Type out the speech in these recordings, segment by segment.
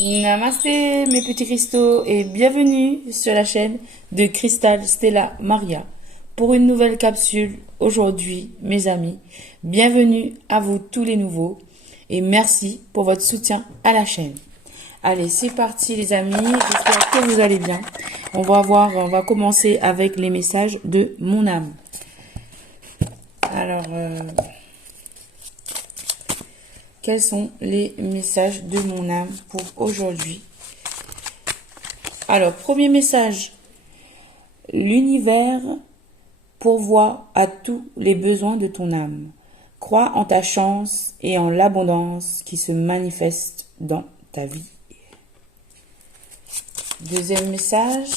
Namasté mes petits cristaux et bienvenue sur la chaîne de Cristal Stella Maria pour une nouvelle capsule aujourd'hui mes amis. Bienvenue à vous tous les nouveaux et merci pour votre soutien à la chaîne. Allez c'est parti les amis, j'espère que vous allez bien. On va commencer avec les messages de mon âme. Alors quels sont les messages de mon âme pour aujourd'hui? Alors, premier message. L'univers pourvoit à tous les besoins de ton âme. Crois en ta chance et en l'abondance qui se manifeste dans ta vie. Deuxième message.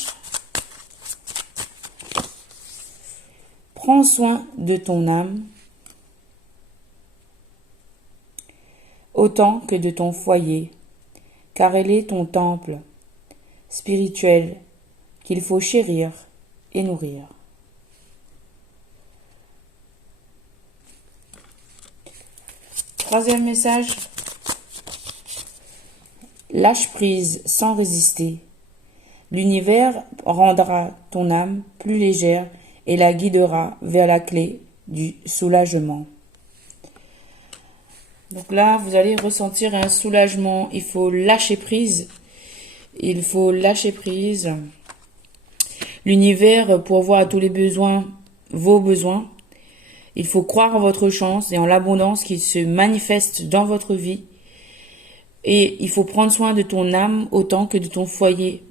Prends soin de ton âme autant que de ton foyer, car elle est ton temple spirituel qu'il faut chérir et nourrir. Troisième message. Lâche prise sans résister. L'univers rendra ton âme plus légère et la guidera vers la clé du soulagement. Donc là, vous allez ressentir un soulagement. Il faut lâcher prise. Il faut lâcher prise. L'univers pourvoit à tous les besoins, vos besoins. Il faut croire en votre chance et en l'abondance qui se manifeste dans votre vie. Et il faut prendre soin de ton âme autant que de ton foyer.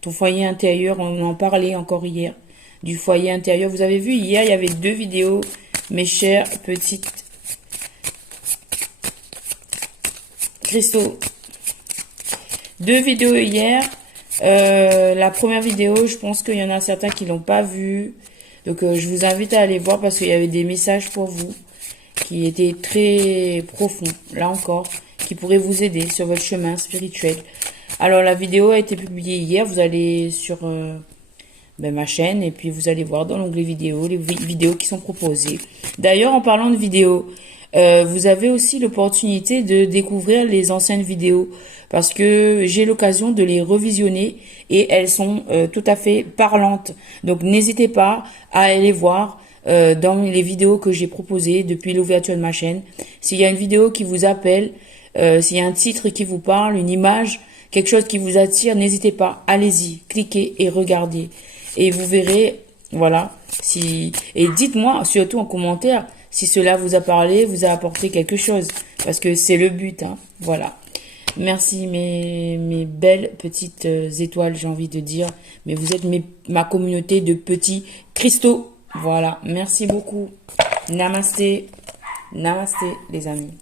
Ton foyer intérieur, on en parlait encore hier. Du foyer intérieur. Vous avez vu, hier, il y avait 2 vidéos, mes chers petites cristaux. 2 vidéos hier. La première vidéo, je pense qu'il y en a certains qui l'ont pas vue. Donc, je vous invite à aller voir parce qu'il y avait des messages pour vous qui étaient très profonds, là encore, qui pourraient vous aider sur votre chemin spirituel. Alors, la vidéo a été publiée hier. Vous allez sur ma chaîne et puis vous allez voir dans l'onglet vidéo les vidéos qui sont proposées. D'ailleurs, en parlant de vidéos, vous avez aussi l'opportunité de découvrir les anciennes vidéos parce que j'ai l'occasion de les revisionner et elles sont tout à fait parlantes. Donc n'hésitez pas à aller voir dans les vidéos que j'ai proposées depuis l'ouverture de ma chaîne. S'il y a une vidéo qui vous appelle, s'il y a un titre qui vous parle, une image, quelque chose qui vous attire, n'hésitez pas, allez-y, cliquez et regardez. Et vous verrez, voilà, et dites-moi surtout en commentaire si cela vous a parlé, vous a apporté quelque chose. Parce que c'est le but, hein. Voilà. Merci mes belles petites étoiles, j'ai envie de dire. Mais vous êtes ma communauté de petits cristaux. Voilà. Merci beaucoup. Namasté. Namasté, les amis.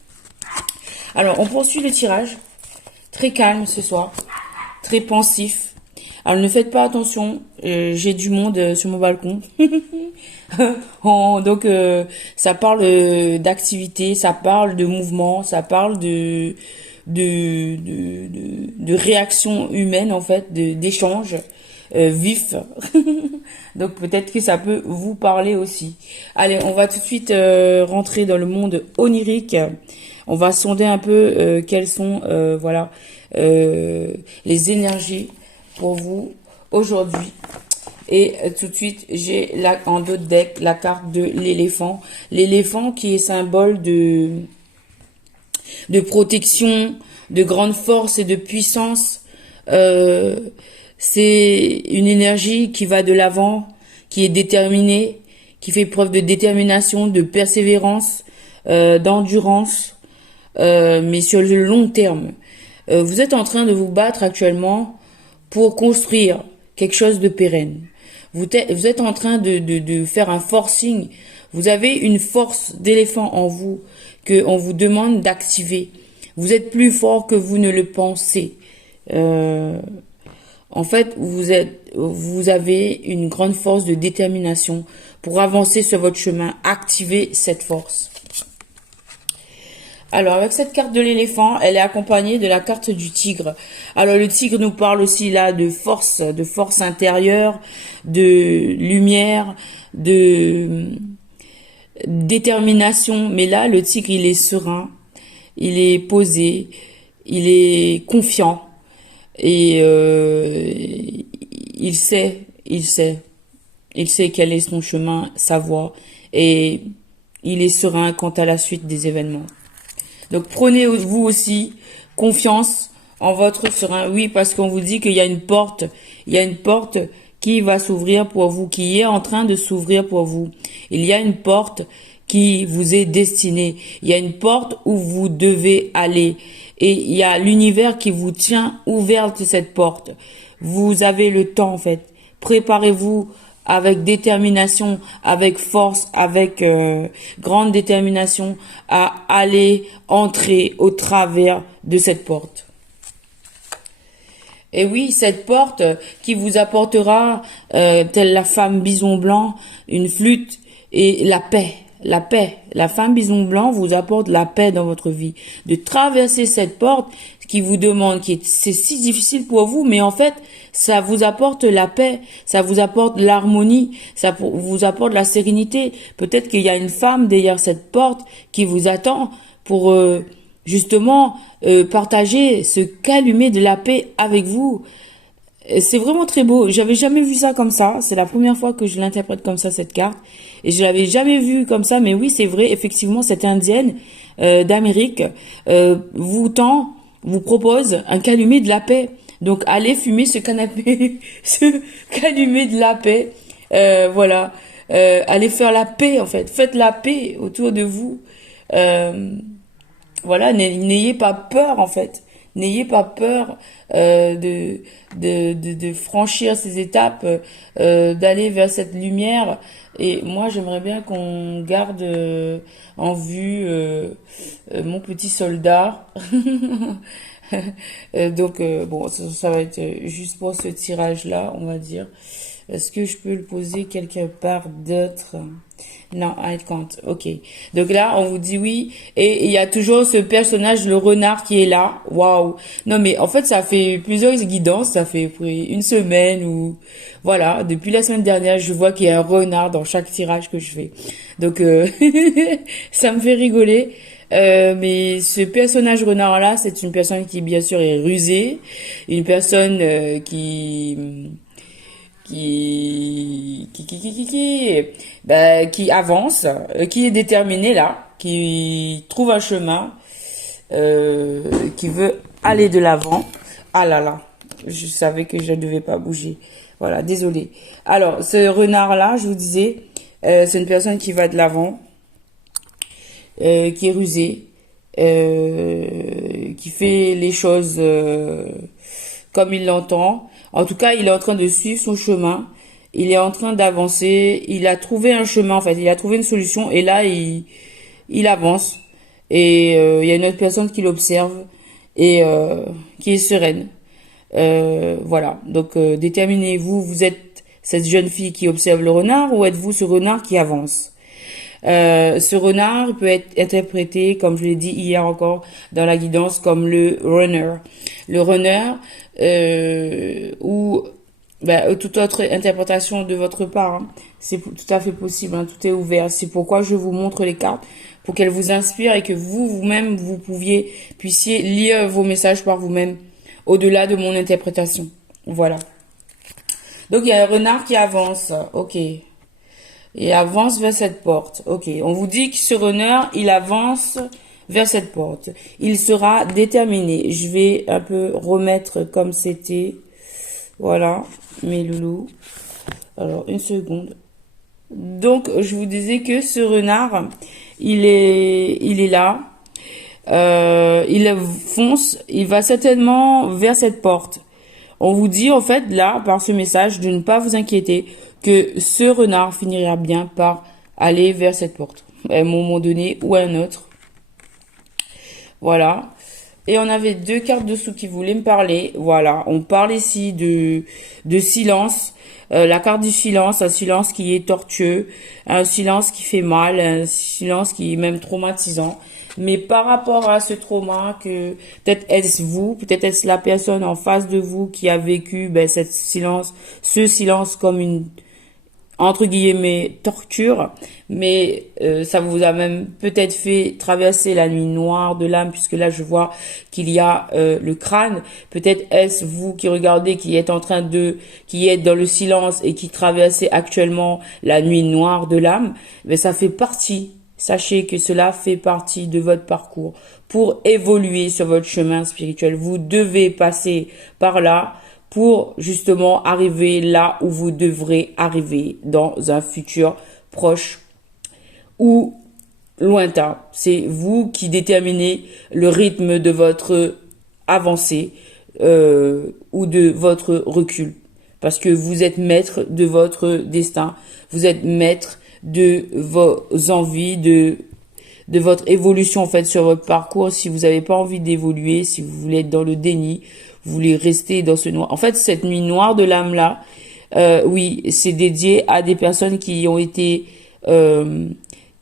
Alors, on poursuit le tirage. Très calme ce soir. Très pensif. Alors, ne faites pas attention. J'ai du monde sur mon balcon. Donc ça parle d'activité, ça parle de mouvement, ça parle de réaction humaine en fait, d'échange vif. Donc peut-être que ça peut vous parler aussi. Allez, on va tout de suite rentrer dans le monde onirique. On va sonder un peu quelles sont voilà les énergies pour vous aujourd'hui. Et tout de suite, j'ai en dos de deck la carte de l'éléphant. L'éléphant qui est symbole de protection, de grande force et de puissance. C'est une énergie qui va de l'avant, qui est déterminée, qui fait preuve de détermination, de persévérance, d'endurance, mais sur le long terme. Vous êtes en train de vous battre actuellement pour construire quelque chose de pérenne. Vous êtes en train de faire un forcing. Vous avez une force d'éléphant en vous qu'on vous demande d'activer. Vous êtes plus fort que vous ne le pensez. En fait, vous avez une grande force de détermination pour avancer sur votre chemin. Activez cette force. Alors, avec cette carte de l'éléphant, elle est accompagnée de la carte du tigre. Alors, le tigre nous parle aussi là de force intérieure, de lumière, de détermination. Mais là, le tigre, il est serein, il est posé, il est confiant. Et il sait quel est son chemin, sa voie, et il est serein quant à la suite des événements. Donc prenez vous aussi confiance en votre serein. Oui, parce qu'on vous dit qu'il y a une porte, qui va s'ouvrir pour vous, qui est en train de s'ouvrir pour vous. Il y a une porte qui vous est destinée. Il y a une porte où vous devez aller. Et il y a l'univers qui vous tient ouverte cette porte. Vous avez le temps en fait. Préparez-vous avec détermination, avec force, avec grande détermination à aller entrer au travers de cette porte. Et oui, cette porte qui vous apportera, telle la femme bison blanc, une flûte et la paix. La paix. La femme bison blanc vous apporte la paix dans votre vie. De traverser cette porte qui vous demande, c'est si difficile pour vous, mais en fait, ça vous apporte la paix, ça vous apporte l'harmonie, ça vous apporte la sérénité. Peut-être qu'il y a une femme derrière cette porte qui vous attend pour justement partager ce calumet de la paix avec vous. C'est vraiment très beau. J'avais jamais vu ça comme ça. C'est la première fois que je l'interprète comme ça, cette carte. Et je l'avais jamais vue comme ça. Mais oui, c'est vrai. Effectivement, cette indienne d'Amérique vous propose un calumet de la paix. Donc, allez fumer ce canapé, ce calumet de la paix. Voilà. Allez faire la paix, en fait. Faites la paix autour de vous. Voilà, n'ayez pas peur en fait. N'ayez pas peur de franchir ces étapes, d'aller vers cette lumière. Et moi, j'aimerais bien qu'on garde en vue mon petit soldat. Donc, bon, ça va être juste pour ce tirage-là, on va dire. Est-ce que je peux le poser quelque part d'autre? Non, I can't. Ok. Donc là, on vous dit oui. Et il y a toujours ce personnage, le renard, qui est là. Waouh. Non, mais en fait, ça fait plusieurs guidances. Ça fait une semaine ou... Voilà. Depuis la semaine dernière, je vois qu'il y a un renard dans chaque tirage que je fais. Donc, ça me fait rigoler. Mais ce personnage renard-là, c'est une personne qui, bien sûr, est rusée. Une personne qui avance, qui est déterminé là, qui trouve un chemin, qui veut aller de l'avant. Ah là là, je savais que je ne devais pas bouger. Voilà, désolé. Alors, ce renard-là, je vous disais, c'est une personne qui va de l'avant, qui est rusée, qui fait les choses comme il l'entend. En tout cas, il est en train de suivre son chemin. Il est en train d'avancer. Il a trouvé un chemin, en fait. Il a trouvé une solution. Et là, il avance. Et il y a une autre personne qui l'observe et qui est sereine. Voilà. Donc, déterminez-vous. Vous êtes cette jeune fille qui observe le renard ou êtes-vous ce renard qui avance? Ce renard peut être interprété, comme je l'ai dit hier encore dans la guidance, comme le runner. Le runner, ou toute autre interprétation de votre part, hein. C'est tout à fait possible, hein. Tout est ouvert. C'est pourquoi je vous montre les cartes, pour qu'elles vous inspirent et que vous-même, vous puissiez lire vos messages par vous-même, au-delà de mon interprétation. Voilà. Donc, il y a un renard qui avance. Ok. Il avance vers cette porte. Ok. On vous dit que ce runner, il avance vers cette porte. Il sera déterminé. Je vais un peu remettre comme c'était. Voilà, mes loulous. Alors, une seconde. Donc, je vous disais que ce renard, il est là. Il fonce. Il va certainement vers cette porte. On vous dit, en fait, là, par ce message, de ne pas vous inquiéter, que ce renard finira bien par aller vers cette porte, à un moment donné ou à un autre. Voilà. Et on avait deux cartes dessous qui voulaient me parler. Voilà. On parle ici de silence. La carte du silence, un silence qui est tortueux, un silence qui fait mal, un silence qui est même traumatisant. Mais par rapport à ce trauma, que peut-être est-ce vous, peut-être est-ce la personne en face de vous qui a vécu ce silence comme entre guillemets torture, mais ça vous a même peut-être fait traverser la nuit noire de l'âme, puisque là je vois qu'il y a le crâne. Peut-être est-ce vous qui regardez, qui êtes qui êtes dans le silence et qui traversez actuellement la nuit noire de l'âme, mais ça fait partie. Sachez que cela fait partie de votre parcours pour évoluer sur votre chemin spirituel. Vous devez passer par là pour justement arriver là où vous devrez arriver dans un futur proche ou lointain. C'est vous qui déterminez le rythme de votre avancée ou de votre recul. Parce que vous êtes maître de votre destin. Vous êtes maître de vos envies, de votre évolution en fait sur votre parcours. Si vous n'avez pas envie d'évoluer, si vous voulez être dans le déni, vous voulez rester dans ce noir. En fait, cette nuit noire de l'âme là, oui, c'est dédié à des personnes qui ont été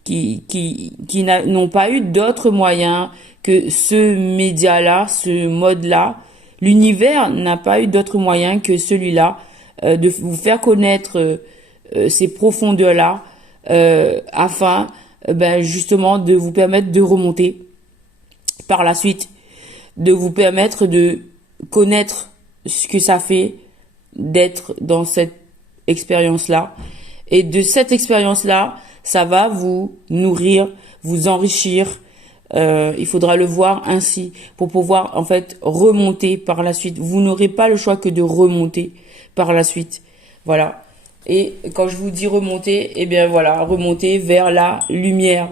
qui n'ont pas eu d'autres moyens que ce média-là, ce mode-là. L'univers n'a pas eu d'autres moyens que celui-là de vous faire connaître ces profondeurs-là afin justement de vous permettre de remonter par la suite, de vous permettre de connaître ce que ça fait d'être dans cette expérience-là. Et de cette expérience-là, ça va vous nourrir, vous enrichir. Il faudra le voir ainsi pour pouvoir en fait remonter par la suite. Vous n'aurez pas le choix que de remonter par la suite. Voilà. Et quand je vous dis remonter, eh bien voilà, remonter vers la lumière.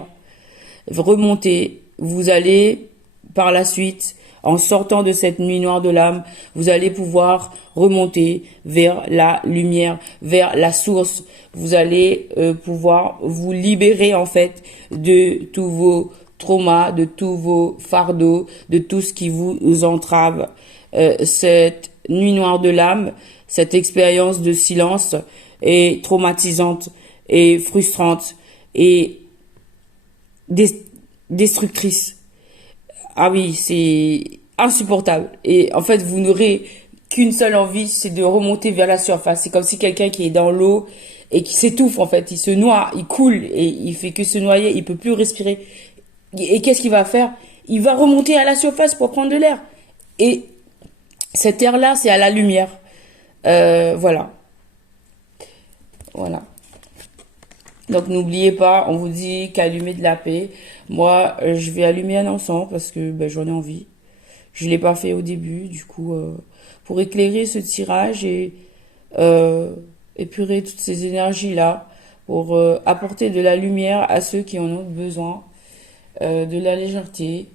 Remonter. Vous allez par la suite, en sortant de cette nuit noire de l'âme, vous allez pouvoir remonter vers la lumière, vers la source. Vous allez pouvoir vous libérer en fait de tous vos traumas, de tous vos fardeaux, de tout ce qui vous entrave. Cette nuit noire de l'âme, cette expérience de silence est traumatisante et frustrante et destructrice. Ah oui, c'est insupportable. Et en fait, vous n'aurez qu'une seule envie, c'est de remonter vers la surface. C'est comme si quelqu'un qui est dans l'eau et qui s'étouffe, en fait. Il se noie, il coule et il fait que se noyer, il peut plus respirer. Et qu'est-ce qu'il va faire? Il va remonter à la surface pour prendre de l'air. Et cet air-là, c'est à la lumière. Voilà. Voilà. Donc n'oubliez pas, on vous dit qu'allumer de la paix. Moi, je vais allumer un encens parce que j'en ai envie. Je l'ai pas fait au début, du coup, pour éclairer ce tirage et épurer toutes ces énergies-là, pour apporter de la lumière à ceux qui en ont besoin, de la légèreté,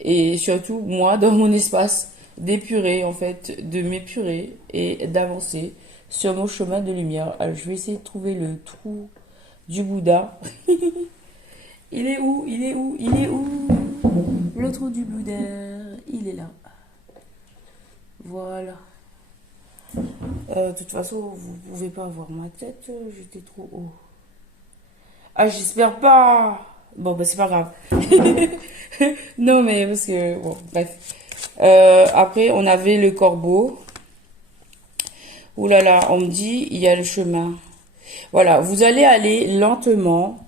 et surtout, moi, dans mon espace, d'épurer, en fait, de m'épurer et d'avancer sur mon chemin de lumière. Alors, je vais essayer de trouver le trou du Bouddha. Il est où? Il est où? Il est où? Le trou du Bouddha, il est là. Voilà. De toute façon, vous pouvez pas voir ma tête, j'étais trop haut. Ah, j'espère pas. Bon, c'est pas grave. Non, mais parce que, bon, bref. Après, on avait le corbeau. Ouh là là, on me dit, il y a le chemin. Voilà, vous allez aller lentement,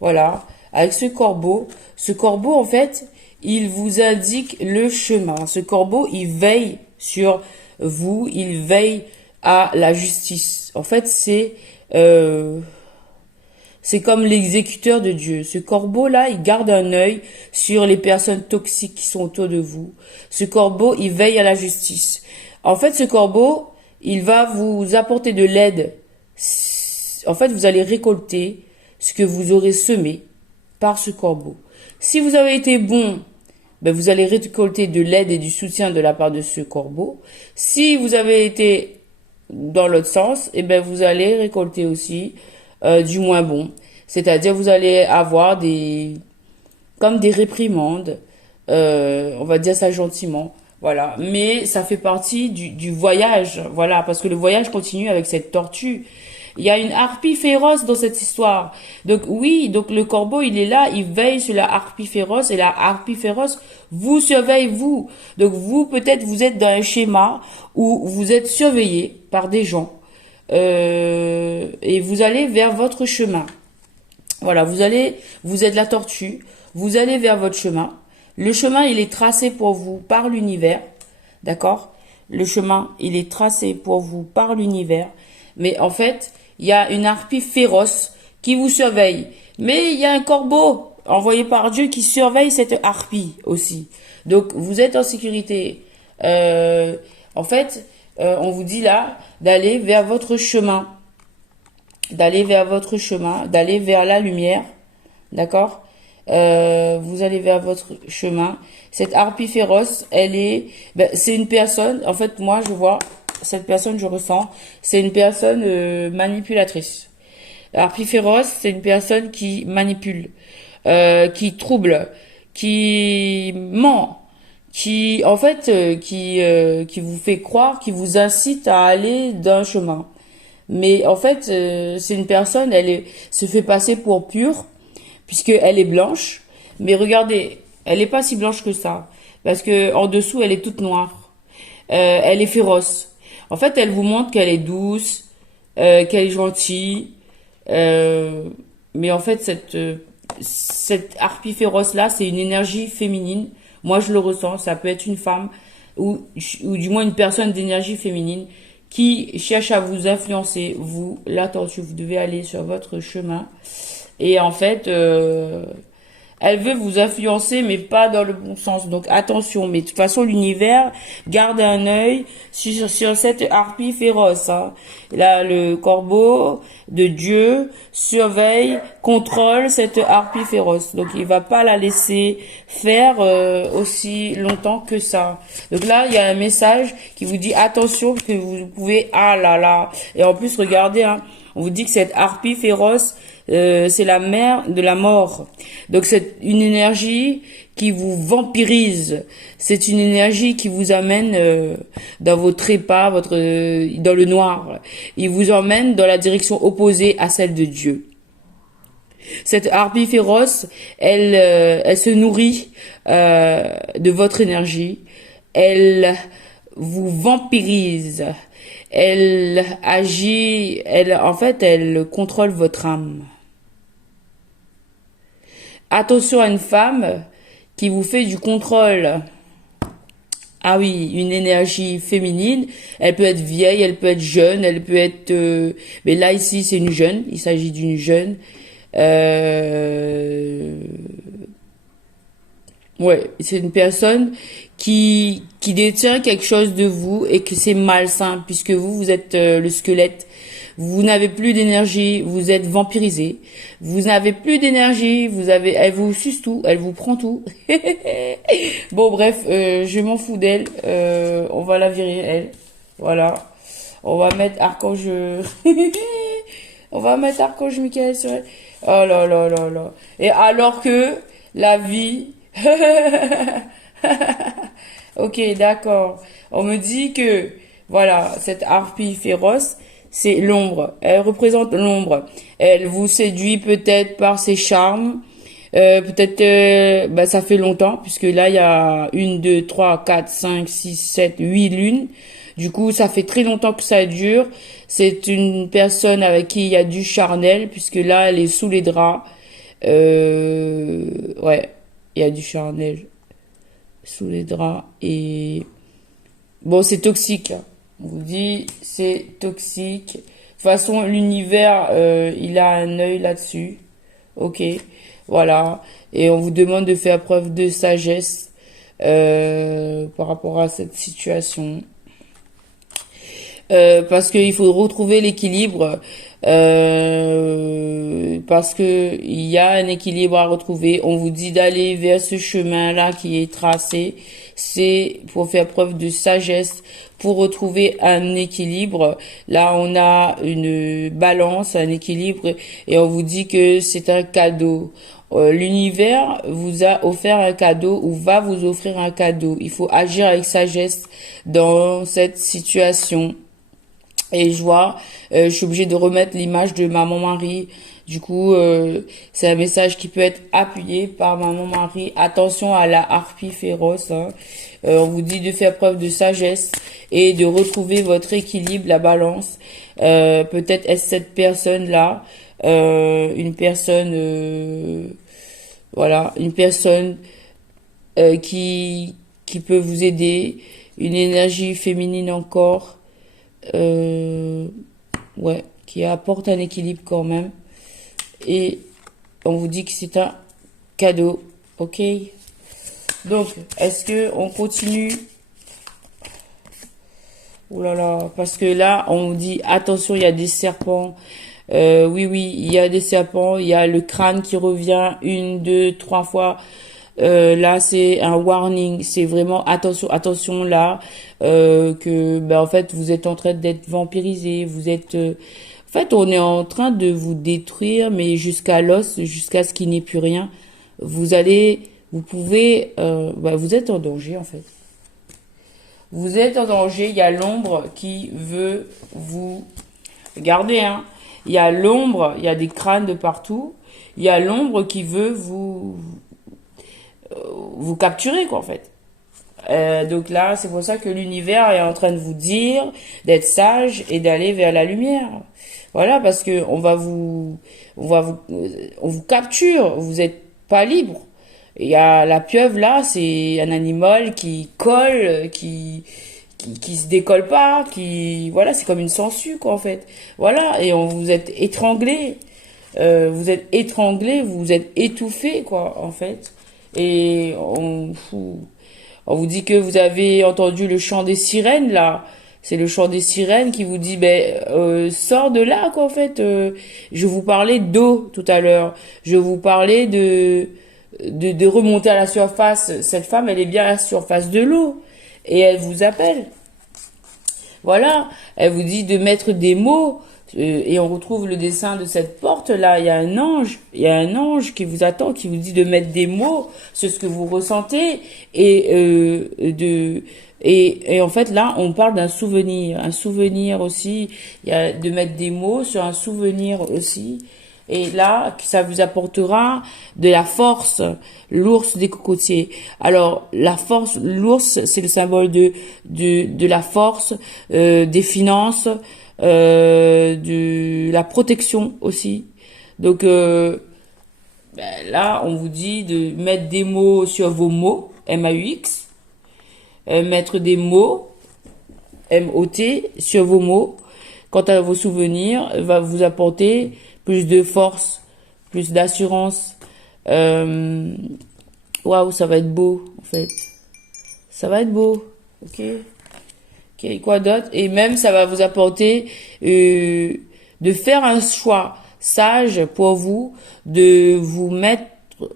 voilà, avec ce corbeau. Ce corbeau, en fait, il vous indique le chemin. Ce corbeau, il veille sur vous, il veille à la justice. En fait, c'est comme l'exécuteur de Dieu. Ce corbeau-là, il garde un œil sur les personnes toxiques qui sont autour de vous. Ce corbeau, il veille à la justice. En fait, ce corbeau, il va vous apporter de l'aide. En fait, vous allez récolter ce que vous aurez semé par ce corbeau. Si vous avez été bon, vous allez récolter de l'aide et du soutien de la part de ce corbeau. Si vous avez été dans l'autre sens, vous allez récolter aussi du moins bon. C'est-à-dire, vous allez avoir comme des réprimandes, on va dire ça gentiment. Voilà, mais ça fait partie du voyage, voilà, parce que le voyage continue avec cette tortue. Il y a une harpie féroce dans cette histoire. Donc oui, donc le corbeau, il est là, il veille sur la harpie féroce et la harpie féroce vous surveille, vous. Donc vous, peut-être, vous êtes dans un schéma où vous êtes surveillé par des gens et vous allez vers votre chemin. Voilà, vous êtes la tortue, vous allez vers votre chemin. Le chemin, il est tracé pour vous par l'univers, d'accord? Le chemin, il est tracé pour vous par l'univers. Mais en fait, il y a une harpie féroce qui vous surveille. Mais il y a un corbeau envoyé par Dieu qui surveille cette harpie aussi. Donc, vous êtes en sécurité. En fait, on vous dit là d'aller vers votre chemin. D'aller vers votre chemin, d'aller vers la lumière. D'accord? Vous allez vers votre chemin. Cette harpie féroce, c'est une personne. En fait, moi, je vois cette personne, je ressens, c'est une personne manipulatrice. La harpie féroce, c'est une personne qui manipule, qui trouble, qui ment, qui, en fait, qui vous fait croire, qui vous incite à aller d'un chemin. Mais en fait, c'est une personne, se fait passer pour pure puisqu'elle est blanche. Mais regardez, elle n'est pas si blanche que ça. Parce que en dessous, elle est toute noire. Elle est féroce. En fait, elle vous montre qu'elle est douce, qu'elle est gentille. Mais en fait, cette harpie féroce-là, c'est une énergie féminine. Moi, je le ressens. Ça peut être une femme ou du moins une personne d'énergie féminine qui cherche à vous influencer. Vous, la tortue, vous devez aller sur votre chemin. Et en fait, elle veut vous influencer, mais pas dans le bon sens. Donc attention, mais de toute façon, l'univers garde un œil sur cette harpie féroce. Hein. Là, le corbeau de Dieu surveille, contrôle cette harpie féroce. Donc il va pas la laisser faire aussi longtemps que ça. Donc là, il y a un message qui vous dit attention, que vous pouvez... Ah là là. Et en plus, regardez, hein, on vous dit que cette harpie féroce, c'est la mère de la mort. Donc c'est une énergie qui vous vampirise. C'est une énergie qui vous amène dans vos trépas, dans le noir. Il vous emmène dans la direction opposée à celle de Dieu. Cette harpie féroce, elle se nourrit de votre énergie. Elle vous vampirise. Elle agit. En fait, elle contrôle votre âme. Attention à une femme qui vous fait du contrôle. Ah oui, une énergie féminine. Elle peut être vieille, elle peut être jeune, elle peut être... mais là, ici, c'est une jeune. Il s'agit d'une jeune. Ouais, c'est une personne qui détient quelque chose de vous et que c'est malsain puisque vous êtes le squelette. Vous n'avez plus d'énergie, vous êtes vampirisé. Vous n'avez plus d'énergie, elle vous suce tout, elle vous prend tout. Bon, bref, je m'en fous d'elle. On va la virer, elle. Voilà. On va mettre Archange... On va mettre Archange Michael sur elle. Oh là là là là. Et alors que la vie... Ok, d'accord. On me dit que, voilà, cette harpie féroce, c'est l'ombre. Elle représente l'ombre. Elle vous séduit peut-être par ses charmes. Peut-être, ça fait longtemps, puisque là, il y a 1, 2, 3, 4, 5, 6, 7, 8 lunes. Du coup, ça fait très longtemps que ça dure. C'est une personne avec qui il y a du charnel, puisque là, elle est sous les draps. Ouais, il y a du charnel sous les draps. Et bon, c'est toxique. On vous dit, c'est toxique. De toute façon, l'univers, il a un œil là-dessus. Ok, voilà. Et on vous demande de faire preuve de sagesse par rapport à cette situation. Parce qu'il faut retrouver l'équilibre. Parce que il y a un équilibre à retrouver. On vous dit d'aller vers ce chemin-là qui est tracé. C'est pour faire preuve de sagesse, pour retrouver un équilibre. Là, on a une balance, un équilibre, et on vous dit que c'est un cadeau. L'univers vous a offert un cadeau ou va vous offrir un cadeau. Il faut agir avec sagesse dans cette situation. Et je vois, je suis obligée de remettre l'image de maman Marie. Du coup, c'est un message qui peut être appuyé par maman Marie. Attention à la harpie féroce, hein. On vous dit de faire preuve de sagesse et de retrouver votre équilibre, la balance. Peut-être est-ce cette personne-là, une personne, voilà, une personne qui peut vous aider, une énergie féminine encore. Ouais, qui apporte un équilibre quand même. Et on vous dit que c'est un cadeau, ok? Donc, est-ce que on continue? Oh là là, parce que là, on vous dit attention, il y a des serpents. Oui, oui, il y a des serpents. Il y a le crâne qui revient une, deux, trois fois. Là, c'est un warning. C'est vraiment attention, attention là, que ben, en fait, vous êtes en train d'être vampirisé. Vous êtes, en fait, on est en train de vous détruire, mais jusqu'à l'os, jusqu'à ce qu'il n'y ait plus rien. Vous pouvez, ben, vous êtes en danger en fait. Vous êtes en danger. Il y a l'ombre qui veut vous garder, hein. Il y a l'ombre. Il y a des crânes de partout. Il y a l'ombre qui veut vous capturer quoi en fait. Donc là, c'est pour ça que l'univers est en train de vous dire d'être sage et d'aller vers la lumière. Voilà, parce que on vous capture. Vous êtes pas libre. Il y a la pieuvre là, c'est un animal qui colle, qui se décolle pas, voilà, c'est comme une sangsue quoi en fait. Voilà, et vous êtes étranglé. Vous êtes étouffé quoi en fait. Et on vous dit que vous avez entendu le chant des sirènes là. C'est le chant des sirènes qui vous dit ben sors de là quoi en fait. Je vous parlais d'eau tout à l'heure. Je vous parlais de remonter à la surface. Cette femme elle est bien à la surface de l'eau et elle vous appelle. Voilà, elle vous dit de mettre des mots et on retrouve le dessin de cette porte là. Il y a un ange qui vous attend, qui vous dit de mettre des mots sur ce que vous ressentez et en fait là on parle d'un souvenir, un souvenir aussi. Il y a de mettre des mots sur un souvenir aussi. Et là, ça vous apportera de la force, l'ours des cocotiers. Alors, la force, l'ours, c'est le symbole de la force, des finances, de la protection aussi. Donc, là, on vous dit de mettre des mots sur vos mots, M-A-U-X, mettre des mots, M-O-T, sur vos mots. Quant à vos souvenirs, va vous apporter plus de force, plus d'assurance. Waouh, ça va être beau, en fait. Ça va être beau, ok. Ok, quoi d'autre? Et même, ça va vous apporter de faire un choix sage pour vous, de vous mettre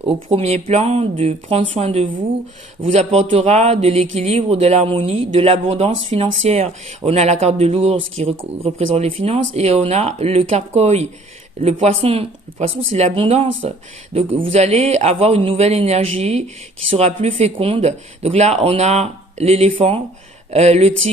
au premier plan, de prendre soin de vous, vous apportera de l'équilibre, de l'harmonie, de l'abondance financière. On a la carte de l'ours qui représente les finances et on a le carcoï, le poisson. Le poisson, c'est l'abondance. Donc, vous allez avoir une nouvelle énergie qui sera plus féconde. Donc là, on a l'éléphant, le tigre.